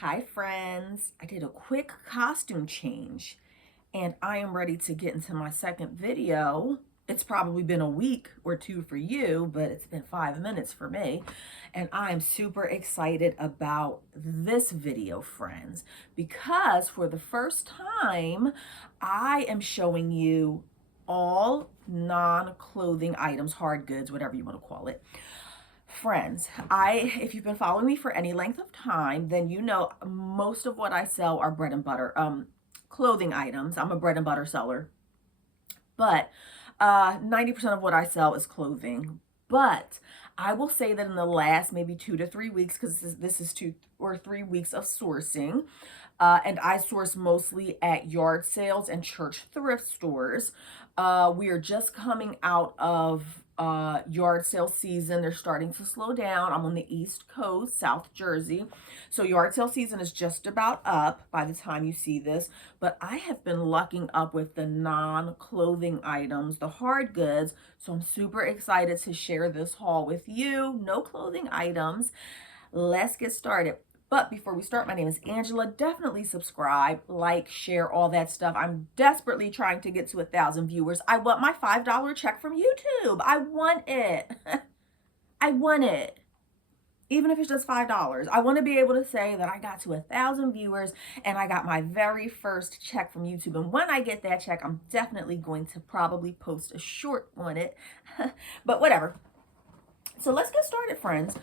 Hi friends, I did a quick costume change and I am ready to get into my second video. It's probably been a week or two for you, but it's been 5 minutes for me. And I'm super excited about this video, friends, because for the first time, I am showing you all non-clothing items, hard goods, whatever you want to call it. Friends, if you've been following me for any length of time, then you know most of what I sell are bread and butter clothing items. I'm a bread and butter seller, but 90% of what I sell is clothing. But I will say that in the last maybe 2 to 3 weeks, because this is 2 or 3 weeks of sourcing, and I source mostly at yard sales and church thrift stores. We are just coming out of yard sale season. They're starting to slow down. I'm on the East Coast, South Jersey. So yard sale season is just about up by the time you see this. But I have been lucking up with the non-clothing items, the hard goods. So I'm super excited to share this haul with you. No clothing items. Let's get started. But before we start, my name is Angela. Definitely subscribe, like, share, all that stuff. I'm desperately trying to get to 1,000 viewers. I want my $5 check from YouTube. I want it. I want it. Even if it's just $5. I want to be able to say that I got to 1,000 viewers and I got my very first check from YouTube. And when I get that check, I'm definitely going to probably post a short on it. But whatever. So let's get started, friends.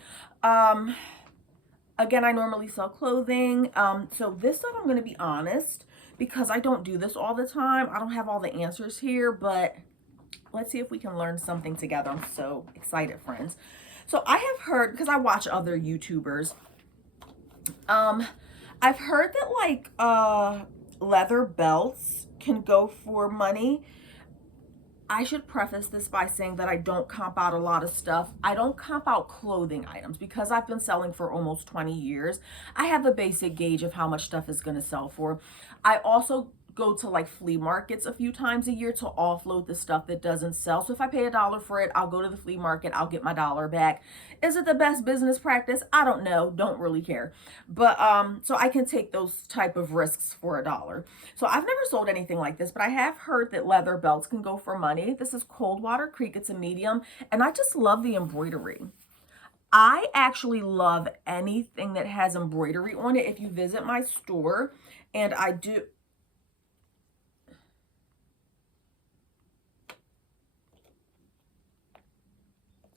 Again, I normally sell clothing. So this stuff, I'm going to be honest, because I don't do this all the time. I don't have all the answers here, but let's see if we can learn something together. I'm so excited, friends. So I have heard, because I watch other YouTubers, I've heard that like leather belts can go for money. I should preface this by saying that I don't comp out a lot of stuff. I don't comp out clothing items because I've been selling for almost 20 years. I have a basic gauge of how much stuff is going to sell for. I also go to like flea markets a few times a year to offload the stuff that doesn't sell. So if I pay $1 for it, I'll go to the flea market, I'll get my dollar back. Is it the best business practice? I don't know, don't really care. But so I can take those type of risks for $1. So I've never sold anything like this, but I have heard that leather belts can go for money. This is Coldwater Creek, it's a medium, and I just love the embroidery. I actually love anything that has embroidery on it. If you visit my store, and I do,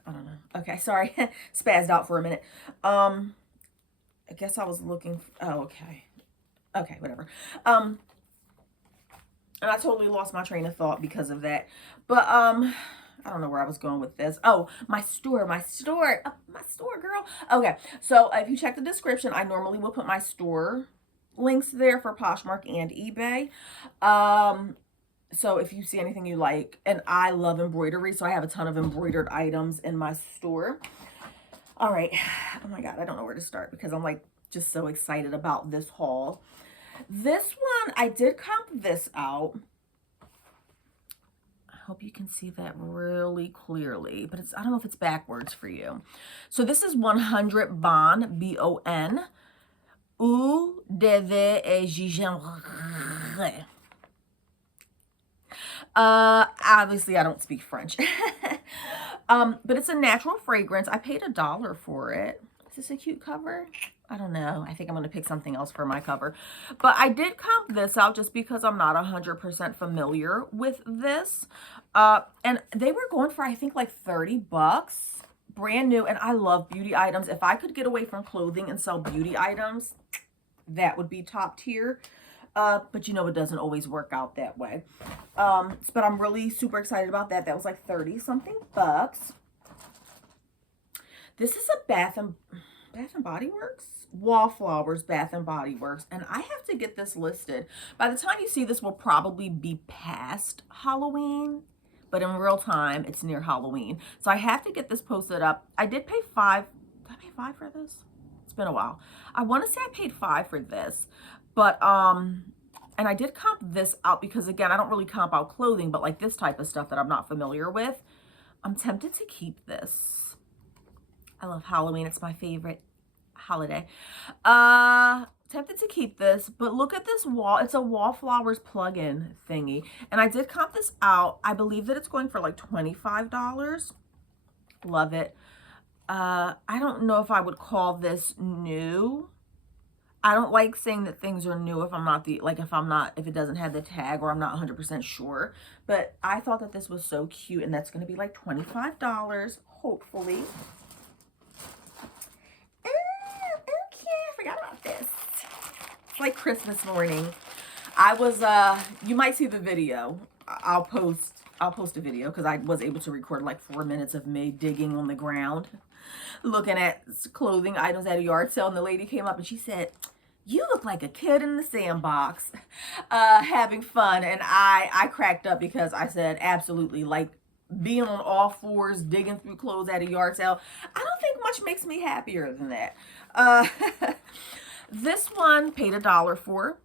I don't know. Okay, sorry. Spazzed out for a minute. I guess I was looking oh, okay. Okay, whatever. And I totally lost my train of thought because of that. But I don't know where I was going with this. Oh, my store, my store, girl. Okay, so if you check the description, I normally will put my store links there for Poshmark and eBay. So if you see anything you like, and I love embroidery, so I have a ton of embroidered items in my store. All right. Oh my God, I don't know where to start because I'm like just so excited about this haul. This one, I did comp this out. I hope you can see that really clearly, but I don't know if it's backwards for you. So this is 100 Bon, B-O-N. Ou devez obviously I don't speak French. But it's a natural fragrance. I paid $1 for it. Is this a cute cover? I don't know. I think I'm going to pick something else for my cover. But I did comp this out just because I'm not 100% familiar with this. And they were going for, I think, like 30 bucks. Brand new. And I love beauty items. If I could get away from clothing and sell beauty items, that would be top tier. But you know, it doesn't always work out that way. But I'm really super excited about that. That was like 30 something bucks. This is a Bath and Body Works? Wallflowers Bath and Body Works. And I have to get this listed. By the time you see this, will probably be past Halloween. But in real time, it's near Halloween. So I have to get this posted up. I did pay $5. Did I pay $5 for this? It's been a while. I want to say I paid $5 for this. But, and I did comp this out because, again, I don't really comp out clothing, but like this type of stuff that I'm not familiar with. I'm tempted to keep this. I love Halloween. It's my favorite holiday. Tempted to keep this, but look at this wall. It's a Wallflowers plug-in thingy. And I did comp this out. I believe that it's going for like $25. Love it. I don't know if I would call this new. I don't like saying that things are new if I'm not if it doesn't have the tag or I'm not 100% sure. But I thought that this was so cute, and that's going to be like $25, hopefully. Okay, I forgot about this. It's like Christmas morning. I was, you might see the video. I'll post a video because I was able to record like 4 minutes of me digging on the ground, looking at clothing items at a yard sale, and the lady came up and she said, "You look like a kid in the sandbox, having fun." And I cracked up because I said, absolutely, like being on all fours, digging through clothes at a yard sale. I don't think much makes me happier than that. This one paid $1 for.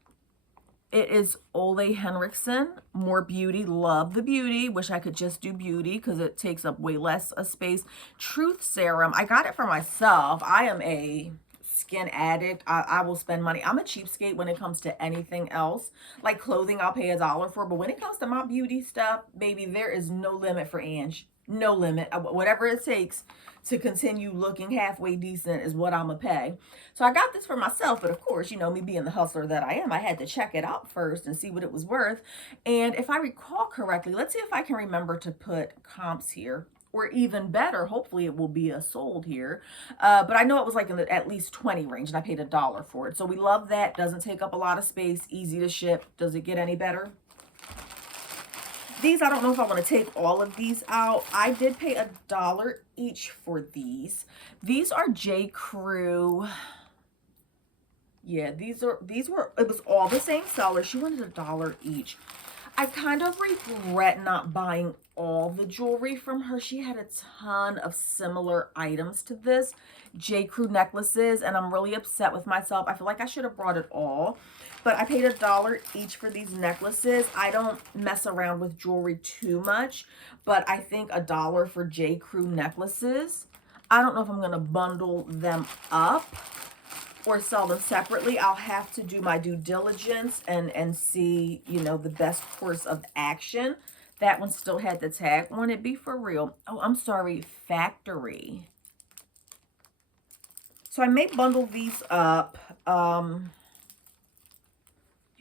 It is Ole Henriksen, More Beauty. Love the beauty. Wish I could just do beauty because it takes up way less space. Truth Serum. I got it for myself. I am a skin addict. I will spend money. I'm a cheapskate when it comes to anything else. Like clothing, I'll pay $1 for. But when it comes to my beauty stuff, baby, there is no limit for Ange. No limit. Whatever it takes to continue looking halfway decent is what I'm going to pay. So I got this for myself, but of course, you know, me being the hustler that I am, I had to check it out first and see what it was worth. And if I recall correctly, let's see if I can remember to put comps here. Or even better, hopefully it will be a sold here. But I know it was like in the at least 20 range, and I paid $1 for it. So we love that. Doesn't take up a lot of space. Easy to ship. Does it get any better? These, I don't know if I want to take all of these out. I did pay $1 each for these. These are J. Crew. Yeah, it was all the same seller. She wanted $1 each. I kind of regret not buying all the jewelry from her. She had a ton of similar items to this. J. Crew necklaces, and I'm really upset with myself. I feel like I should have brought it all. But I paid $1 each for these necklaces. I don't mess around with jewelry too much, but I think $1 for J. Crew necklaces. I don't know if I'm going to bundle them up or sell them separately. I'll have to do my due diligence and see, you know, the best course of action. That one still had the tag on it. Be for real. Oh, I'm sorry, factory. So I may bundle these up. You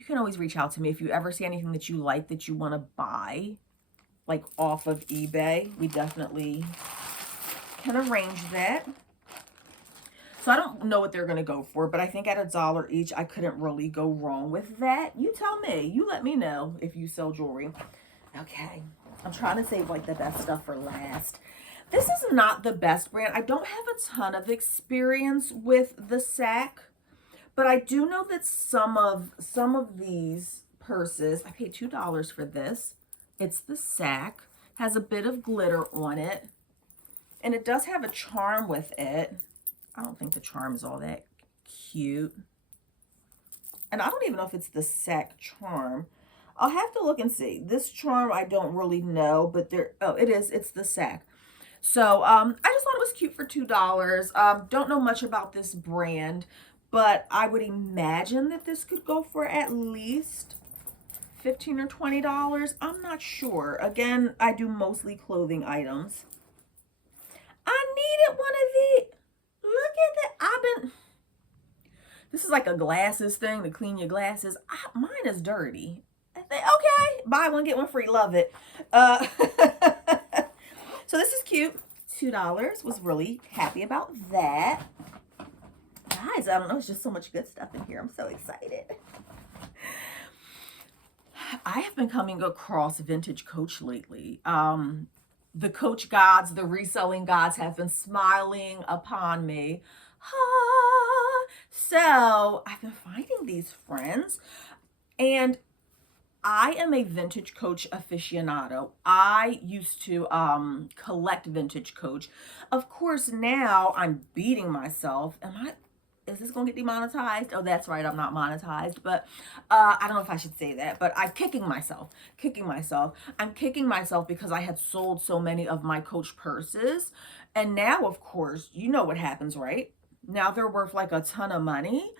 can always reach out to me if you ever see anything that you like that you want to buy, like off of eBay. We definitely can arrange that. So I don't know what they're going to go for, but I think at $1 each, I couldn't really go wrong with that. You tell me. You let me know if you sell jewelry. Okay. I'm trying to save like the best stuff for last. This is not the best brand. I don't have a ton of experience with the sack, but I do know that some of these purses, I paid $2 for this. It's the sack. Has a bit of glitter on it. And it does have a charm with it. I don't think the charm is all that cute. And I don't even know if it's the sack charm. I'll have to look and see. This charm, I don't really know, but it is. It's the sack. So I just thought it was cute for $2. Don't know much about this brand, but I would imagine that this could go for at least $15 or $20. I'm not sure. Again, I do mostly clothing items. I needed one of these. Look at that. This is like a glasses thing to clean your glasses. Mine is dirty. I think, okay, buy one, get one free. Love it. So this is cute. $2. Was really happy about that. Guys, I don't know. It's just so much good stuff in here. I'm so excited. I have been coming across vintage Coach lately. The Coach gods, the reselling gods have been smiling upon me. So I've been finding these friends, and I am a vintage Coach aficionado. I used to collect vintage Coach. Of course, now I'm beating myself. Is this going to get demonetized? Oh, that's right. I'm not monetized, but I don't know if I should say that, but I'm kicking myself. I'm kicking myself because I had sold so many of my Coach purses. And now, of course, you know what happens, right? Now they're worth like a ton of money.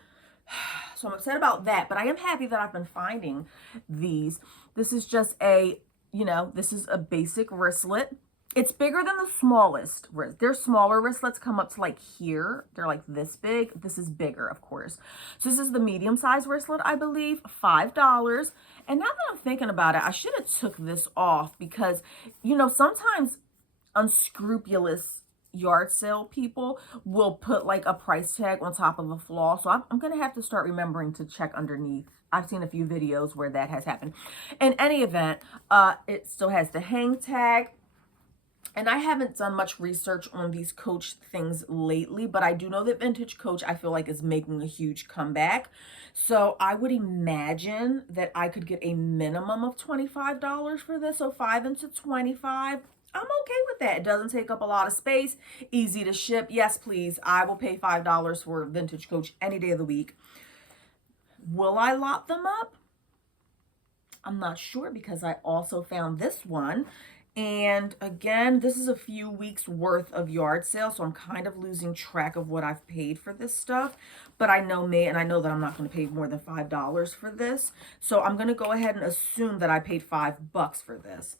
So I'm upset about that, but I am happy that I've been finding these. This is just a, this is a basic wristlet. It's bigger than the smallest wrist. Their smaller wristlets come up to like here. They're like this big. This is bigger, of course. So this is the medium size wristlet, I believe, $5. And now that I'm thinking about it, I should have took this off because, sometimes unscrupulous yard sale people will put like a price tag on top of a flaw. So I'm going to have to start remembering to check underneath. I've seen a few videos where that has happened. In any event, it still has the hang tag. And I haven't done much research on these Coach things lately, but I do know that vintage Coach, I feel like, is making a huge comeback. So I would imagine that I could get a minimum of $25 for this. So 5 into 25. I'm okay with that. It doesn't take up a lot of space. Easy to ship. Yes, please. I will pay $5 for vintage Coach any day of the week. Will I lot them up? I'm not sure because I also found this one. And again, this is a few weeks worth of yard sale, so I'm kind of losing track of what I've paid for this stuff. But I know me, and I know that I'm not going to pay more than $5 for this. So I'm going to go ahead and assume that I paid $5 for this.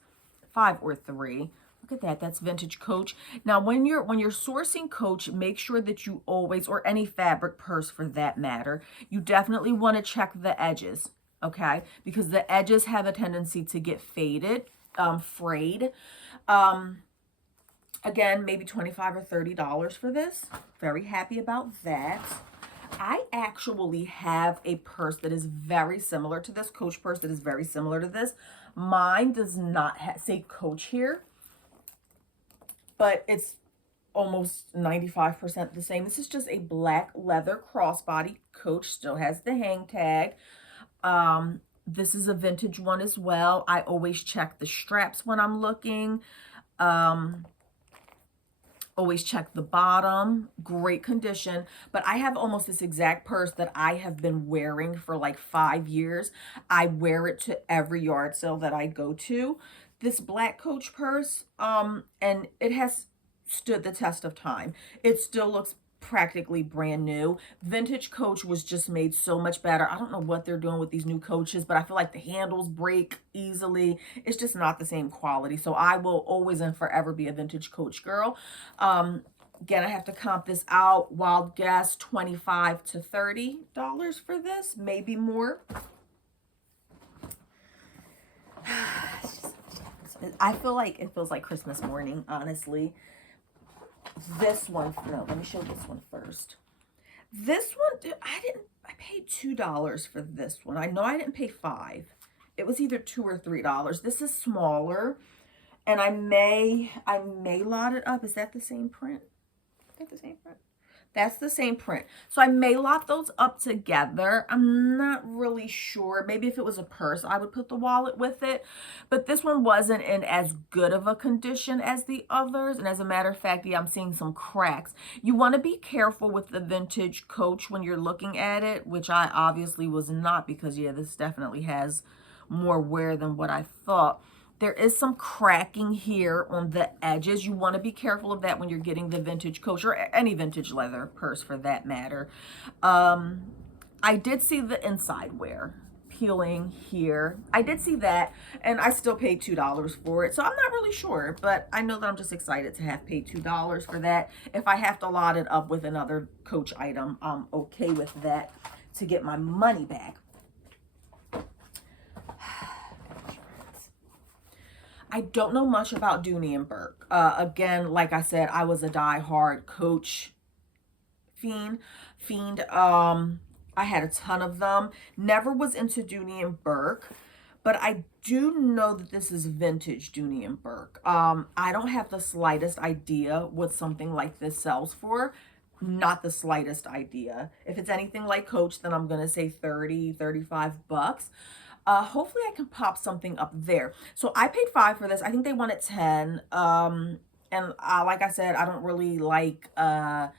5 or 3. Look at that. That's vintage Coach. Now, when you're sourcing Coach, make sure that you always, or any fabric purse for that matter, you definitely want to check the edges, okay? Because the edges have a tendency to get faded. Frayed. Again, maybe $25 or $30 for this. Very happy about that. I actually have a purse that is very similar to this, Coach purse that is very similar to this. Mine does not say Coach here, but it's almost 95% the same. This is just a black leather crossbody. Coach still has the hang tag. This is a vintage one as well. I always check the straps when I'm looking. Always check the bottom. Great condition. But I have almost this exact purse that I have been wearing for like 5 years. I wear it to every yard sale that I go to. This black Coach purse, and it has stood the test of time. It still looks practically brand new. Vintage Coach was just made so much better. I don't know what they're doing with these new Coaches, but I feel like the handles break easily. It's just not the same quality. So I will always and forever be a vintage Coach girl. Again, I have to comp this out. Wild guess, $25 to $30 for this, maybe more. I feel like it feels like Christmas morning, honestly. This one, no, let me show this one first. This one, I paid $2 for this one. I know I didn't pay $5. It was either $2 or $3. This is smaller, and I may lot it up. Is that the same print? Is that the same print? That's the same print. So I may lot those up together. I'm not really sure. Maybe if it was a purse, I would put the wallet with it. But this one wasn't in as good of a condition as the others. And as a matter of fact, yeah, I'm seeing some cracks. You want to be careful with the vintage Coach when you're looking at it, which I obviously was not because, yeah, this definitely has more wear than what I thought. There is some cracking here on the edges. You want to be careful of that when you're getting the vintage Coach or any vintage leather purse for that matter. I did see the inside wear peeling here. I did see that, and I still paid $2 for it. So I'm not really sure, but I know that I'm just excited to have paid $2 for that. If I have to lot it up with another Coach item, I'm okay with that to get my money back. I don't know much about Dooney and Burke. Again, like I said, I was a die-hard Coach fiend. I had a ton of them. Never was into Dooney and Burke, but I do know that this is vintage Dooney and Burke. I don't have the slightest idea what something like this sells for. Not the slightest idea. If it's anything like Coach, then I'm going to say 30, 35 bucks. Hopefully I can pop something up there. So I paid $5 for this. I think they wanted 10. And like I said, I don't really like, I'm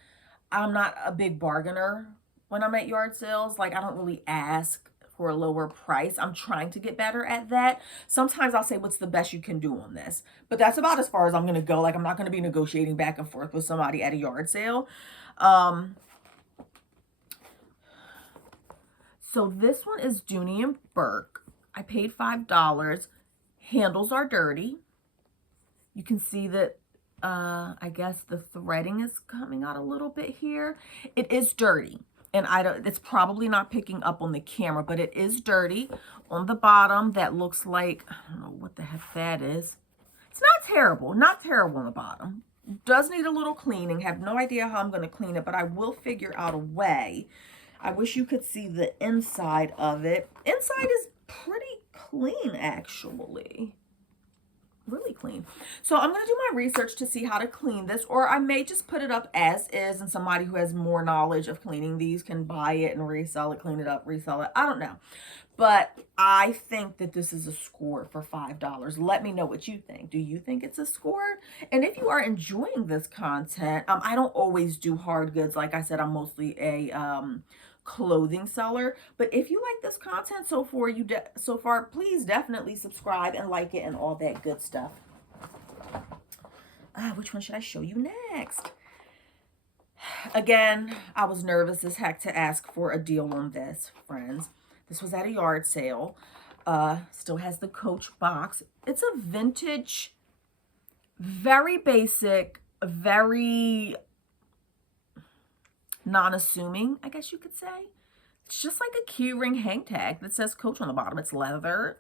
not a big bargainer when I'm at yard sales. Like, I don't really ask for a lower price. I'm trying to get better at that. Sometimes I'll say, what's the best you can do on this? But that's about as far as I'm going to go. Like, I'm not going to be negotiating back and forth with somebody at a yard sale. So this one is Dooney and Burke. I paid $5. Handles are dirty. You can see that I guess the threading is coming out a little bit here. It is dirty, and it's probably not picking up on the camera, but it is dirty. On the bottom, that looks like, I don't know what the heck that is. It's not terrible on the bottom. Does need a little cleaning. Have no idea how I'm going to clean it, but I will figure out a way. I wish you could see the inside of it. Inside is pretty clean, actually. Really clean. So I'm going to do my research to see how to clean this, or I may just put it up as is, and somebody who has more knowledge of cleaning these can buy it and resell it, clean it up, resell it. I don't know. But I think that this is a score for $5. Let me know what you think. Do you think it's a score? And if you are enjoying this content, I don't always do hard goods. Like I said, I'm mostly a clothing seller. But if you like this content so far, please definitely subscribe and like it and all that good stuff. Which one should I show you next? Again, I was nervous as heck to ask for a deal on this, friends. This was at a yard sale. Still has the Coach box. It's a vintage, very basic, very non-assuming, I guess you could say. It's just like a key ring hang tag that says Coach on the bottom. It's leather.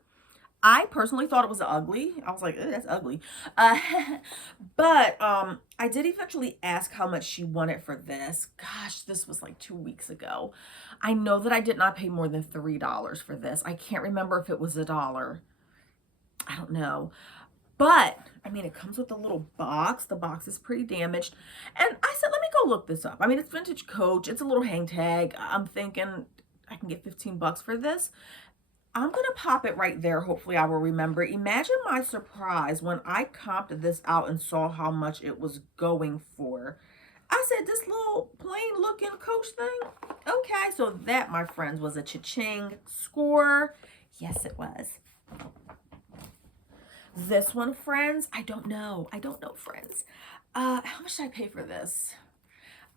I personally thought it was ugly. I was like, that's ugly. But I did eventually ask how much she wanted for this. Gosh, this was like 2 weeks ago. I know that I did not pay more than $3 for this. I can't remember if it was $1. I don't know. But, I mean, it comes with a little box. The box is pretty damaged. And I said, let me go look this up. I mean, it's vintage Coach. It's a little hang tag. I'm thinking I can get 15 bucks for this. I'm going to pop it right there. Hopefully I will remember. Imagine my surprise when I comped this out and saw how much it was going for. I said, this little plain looking Coach thing? Okay, so that, my friends, was a cha-ching score. Yes, it was. This one, friends, I don't know, friends. How much did I pay for this?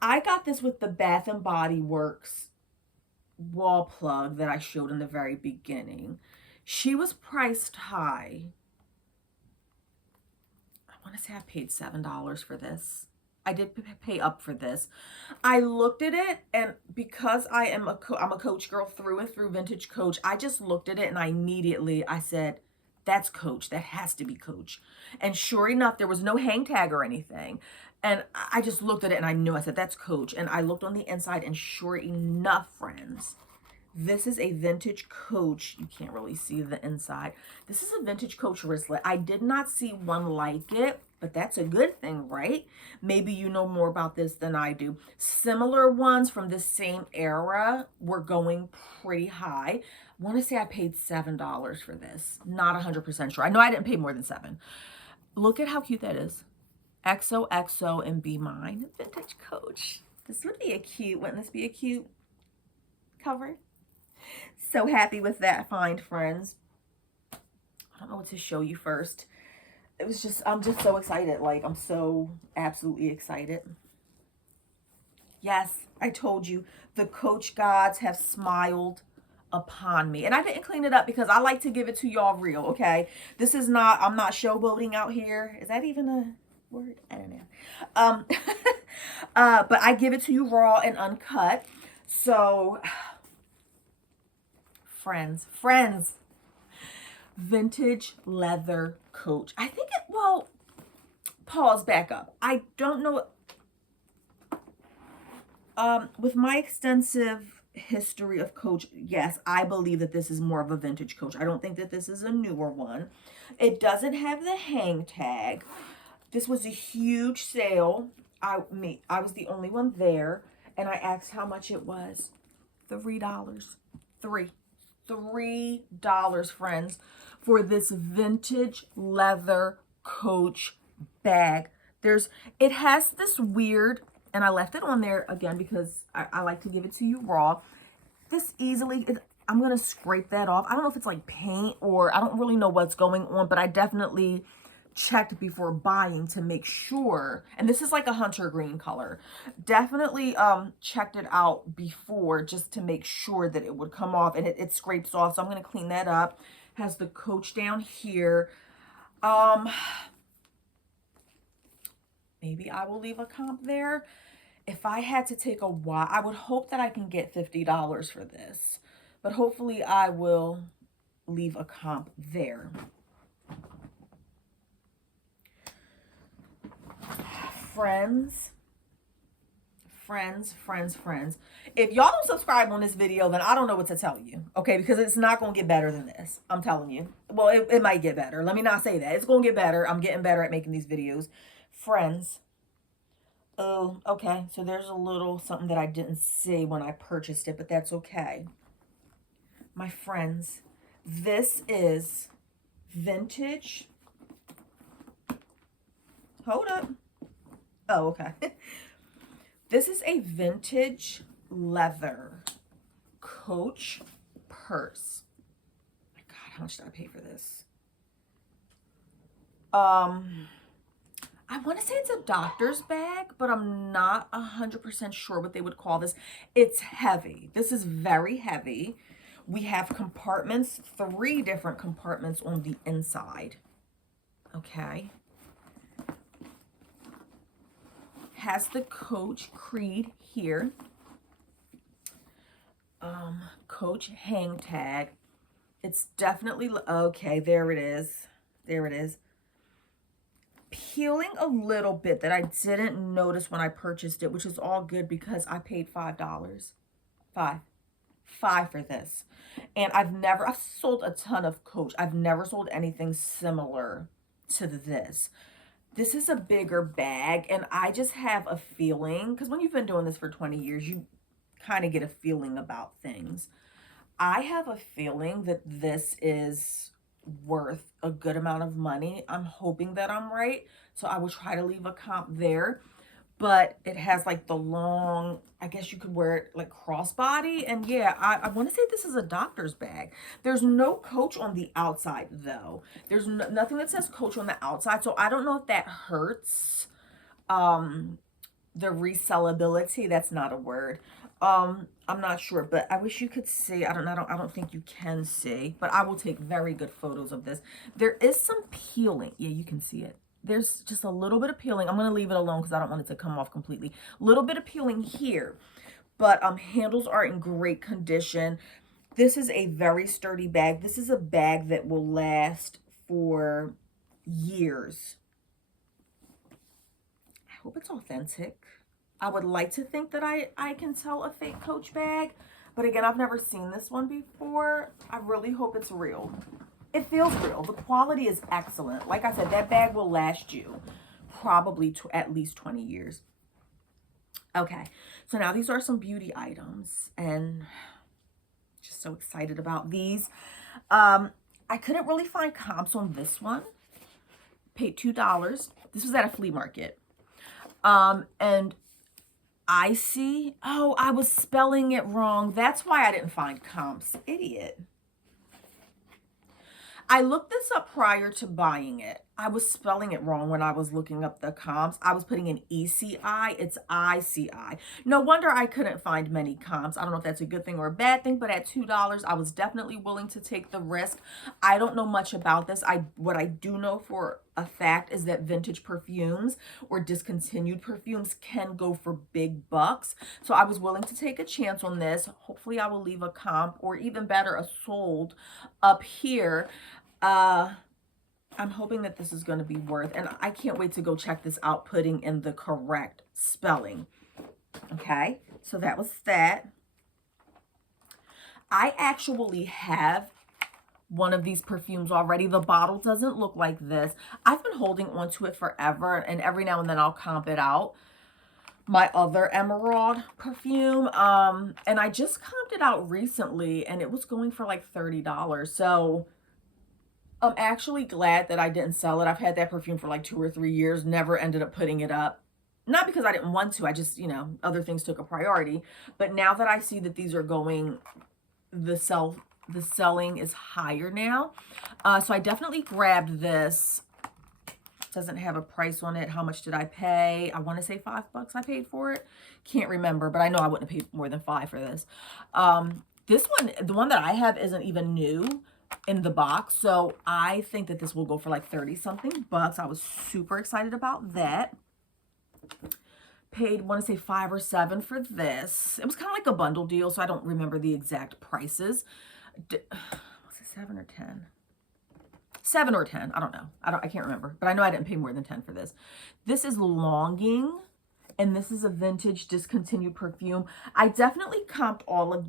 I got this with the Bath and Body Works wall plug that I showed in the very beginning. She was priced high. I want to say I paid $7 for this. I did pay up for this. I looked at it, and because I'm a Coach girl through and through, vintage Coach, I just looked at it and I said, that's Coach. That has to be Coach. And sure enough, there was no hang tag or anything. And I just looked at it and I knew, I said, that's Coach. And I looked on the inside, and sure enough, friends, this is a vintage Coach. You can't really see the inside. This is a vintage Coach wristlet. I did not see one like it, but that's a good thing, right? Maybe you know more about this than I do. Similar ones from the same era were going pretty high. I want to say I paid $7 for this. Not 100% sure. I know I didn't pay more than $7. Look at how cute that is. XOXO and Be Mine. Vintage Coach. This would be a cute, wouldn't this be a cute cover? So happy with that find, friends. I don't know what to show you first. I'm just so excited. Like, I'm so absolutely excited. Yes, I told you, the Coach gods have smiled upon me. And I didn't clean it up because I like to give it to y'all real, okay? This is not, I'm not showboating out here. Is that even a word? I don't know. But I give it to you raw and uncut. So, friends, vintage leather Coach. I think it, well, pause, back up. I don't know. With my extensive history of Coach, yes, I believe that this is more of a vintage Coach. I don't think that this is a newer one. It doesn't have the hang tag. This was a huge sale. I was the only one there, and I asked how much it was. $3. $3, friends, for this vintage leather Coach bag. It has this weird, and I left it on there again because I like to give it to you raw. This easily, I'm going to scrape that off. I don't know if it's like paint or I don't really know what's going on, but I definitely checked before buying to make sure, and this is like a hunter green color, definitely checked it out before just to make sure that it would come off, and it scrapes off, so I'm going to clean that up. Has the Coach down here. Maybe I will leave a comp there. If I had to take a while, I would hope that I can get $50 for this, but hopefully I will leave a comp there. Friends. If y'all don't subscribe on this video, then I don't know what to tell you, okay? Because it's not going to get better than this. I'm telling you. Well, it might get better. Let me not say that. It's going to get better. I'm getting better at making these videos. Friends. Oh, okay. So there's a little something that I didn't see when I purchased it, but that's okay. My friends, this is vintage. Hold up. Oh, okay. This is a vintage leather Coach purse. My God, how much did I pay for this? I want to say it's a doctor's bag, but I'm not 100% sure what they would call this. It's heavy. This is very heavy. We have compartments, 3 different compartments on the inside. Okay. Has the Coach Creed here. Coach hang tag. It's definitely, okay, there it is. There it is. Peeling a little bit that I didn't notice when I purchased it, which is all good because I paid $5. $5 for this. And I've sold a ton of Coach. I've never sold anything similar to this. This is a bigger bag, and I just have a feeling, because when you've been doing this for 20 years, you kind of get a feeling about things. I have a feeling that this is worth a good amount of money. I'm hoping that I'm right, so I will try to leave a comp there. But it has like the long, I guess you could wear it like crossbody. And yeah, I want to say this is a doctor's bag. There's no Coach on the outside though. There's nothing that says Coach on the outside. So I don't know if that hurts the resellability. That's not a word. I'm not sure, but I wish you could see. I don't think you can see, but I will take very good photos of this. There is some peeling. Yeah, you can see it. There's just a little bit of peeling. I'm going to leave it alone because I don't want it to come off completely. A little bit of peeling here, but handles are in great condition. This is a very sturdy bag. This is a bag that will last for years. I hope it's authentic. I would like to think that I can tell a fake Coach bag, but again, I've never seen this one before. I really hope it's real. It feels real. The quality is excellent. Like I said, that bag will last you probably at least 20 years. Okay, so now these are some beauty items, and just so excited about these. I couldn't really find comps on this one. Paid $2. This was at a flea market. And I see, oh, I was spelling it wrong. That's why I didn't find comps. Idiot. I looked this up prior to buying it. I was spelling it wrong when I was looking up the comps. I was putting in ECI. It's ICI. No wonder I couldn't find many comps. I don't know if that's a good thing or a bad thing, but at $2, I was definitely willing to take the risk. I don't know much about this. What I do know for a fact is that vintage perfumes or discontinued perfumes can go for big bucks. So I was willing to take a chance on this. Hopefully I will leave a comp, or even better, a sold up here. I'm hoping that this is going to be worth, and I can't wait to go check this out, putting in the correct spelling. Okay, so that was that. I actually have one of these perfumes already. The bottle doesn't look like this. I've been holding onto it forever, and every now and then I'll comp it out. My other Emerald perfume, and I just comped it out recently, and it was going for like $30. So I'm actually glad that I didn't sell it. I've had that perfume for like 2 or 3 years, never ended up putting it up. Not because I didn't want to, I just, other things took a priority. But now that I see that these are going, the selling is higher now. So I definitely grabbed this Doesn't have a price on it. How much did I pay? I want to say $5 I paid for it. Can't remember, but I know I wouldn't have paid more than $5 for this. This one, the one that I have, isn't even new in the box, so I think that this will go for like 30 something bucks. I was super excited about that. Paid, want to say 5 or 7 for this. It was kind of like a bundle deal, so I don't remember the exact prices. Was it 7 or 10? 7 or 10, I don't know. I can't remember, but I know I didn't pay more than 10 for this. This is Longing, and this is a vintage discontinued perfume. I definitely comped all of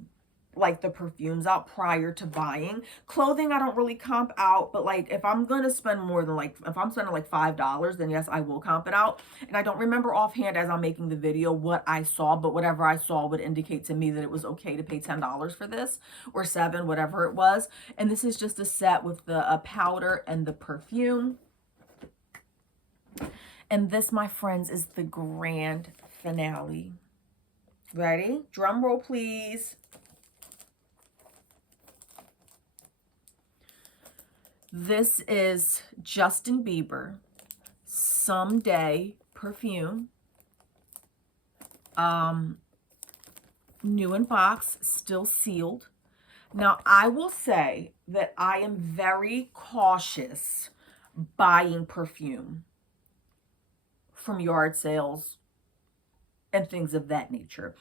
like the perfumes out prior to buying. Clothing, I don't really comp out, but like if I'm gonna spend more than like, if I'm spending like $5, then yes, I will comp it out. And I don't remember offhand as I'm making the video what I saw, but whatever I saw would indicate to me that it was okay to pay $10 for this, or 7, whatever it was. And this is just a set with the powder and the perfume. And this, my friends, is the grand finale. Ready? Drum roll, please. This is Justin Bieber, Someday perfume. New in box, still sealed. Now, I will say that I am very cautious buying perfume from yard sales and things of that nature,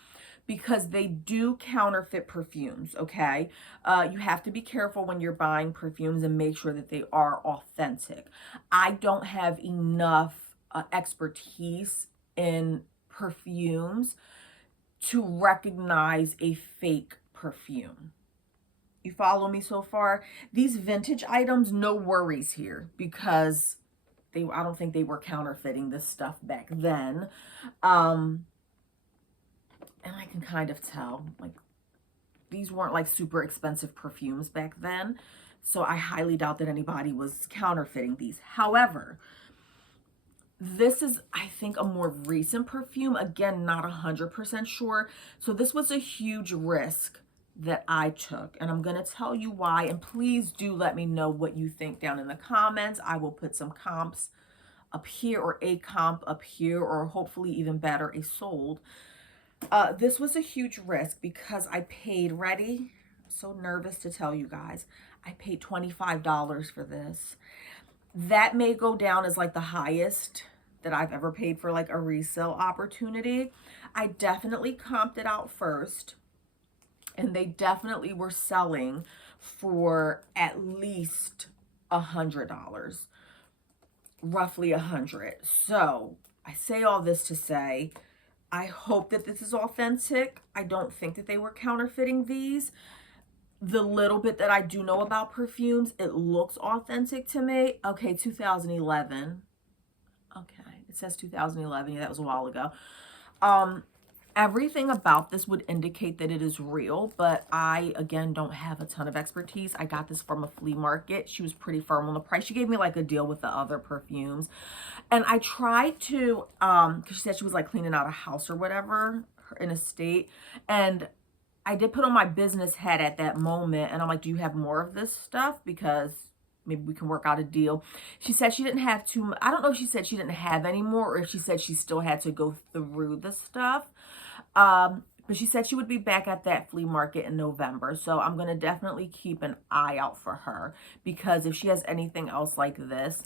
because they do counterfeit perfumes, okay? You have to be careful when you're buying perfumes and make sure that they are authentic. I don't have enough expertise in perfumes to recognize a fake perfume. You follow me so far? These vintage items, no worries here, because I don't think they were counterfeiting this stuff back then. And I can kind of tell, like, these weren't like super expensive perfumes back then. So I highly doubt that anybody was counterfeiting these. However, this is, I think, a more recent perfume. Again, not 100% sure. So this was a huge risk that I took. And I'm going to tell you why. And please do let me know what you think down in the comments. I will put some comps up here, or a comp up here, or hopefully even better, a sold. This was a huge risk because I paid, ready? I'm so nervous to tell you guys. I paid $25 for this. That may go down as like the highest that I've ever paid for like a resale opportunity. I definitely comped it out first, and they definitely were selling for at least $100, roughly 100. So I say all this to say, I hope that this is authentic. I don't think that they were counterfeiting these. The little bit that I do know about perfumes, it looks authentic to me. Okay, 2011. Okay, it says 2011. Yeah, that was a while ago. Everything about this would indicate that it is real, but I, again, don't have a ton of expertise. I got this from a flea market. She was pretty firm on the price. She gave me like a deal with the other perfumes. And I tried to, because she said she was like cleaning out a house or whatever in a state. And I did put on my business hat at that moment. And I'm like, do you have more of this stuff? Because maybe we can work out a deal. She said she didn't have too much. I don't know if she said she didn't have any more, or if she said she still had to go through the stuff. But she said she would be back at that flea market in November. So I'm going to definitely keep an eye out for her, because if she has anything else like this.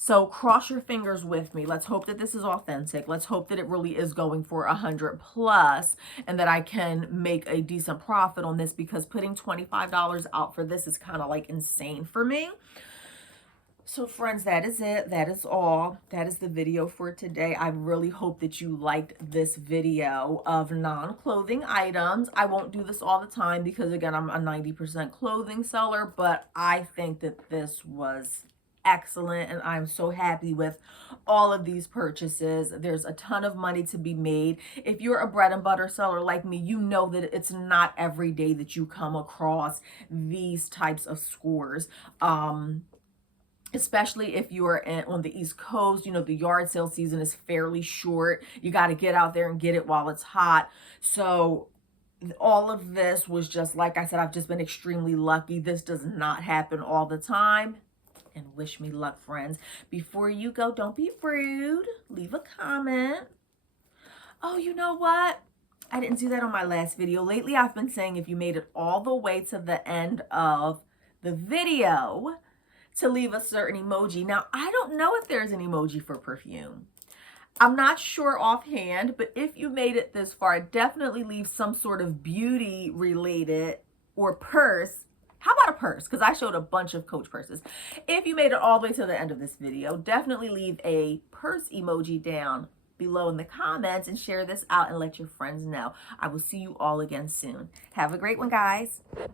So cross your fingers with me. Let's hope that this is authentic. Let's hope that it really is going for 100 plus, and that I can make a decent profit on this, because putting $25 out for this is kind of like insane for me. So friends, that is it. That is all. That is the video for today. I really hope that you liked this video of non-clothing items. I won't do this all the time because, again, I'm a 90% clothing seller, but I think that this was excellent, and I'm so happy with all of these purchases. There's a ton of money to be made. If you're a bread and butter seller like me, you know that it's not every day that you come across these types of scores. Especially if you're on the East Coast, you know, the yard sale season is fairly short. You got to get out there and get it while it's hot. So all of this was just, like I said, I've just been extremely lucky. This does not happen all the time. and wish me luck, friends. Before you go, don't be rude. Leave a comment. Oh, you know what? I didn't do that on my last video. Lately, I've been saying if you made it all the way to the end of the video to leave a certain emoji. Now, I don't know if there's an emoji for perfume. I'm not sure offhand, but if you made it this far, definitely leave some sort of beauty related or purse. How about a purse? Because I showed a bunch of Coach purses. If you made it all the way to the end of this video, definitely leave a purse emoji down below in the comments and share this out and let your friends know. I will see you all again soon. Have a great one, guys.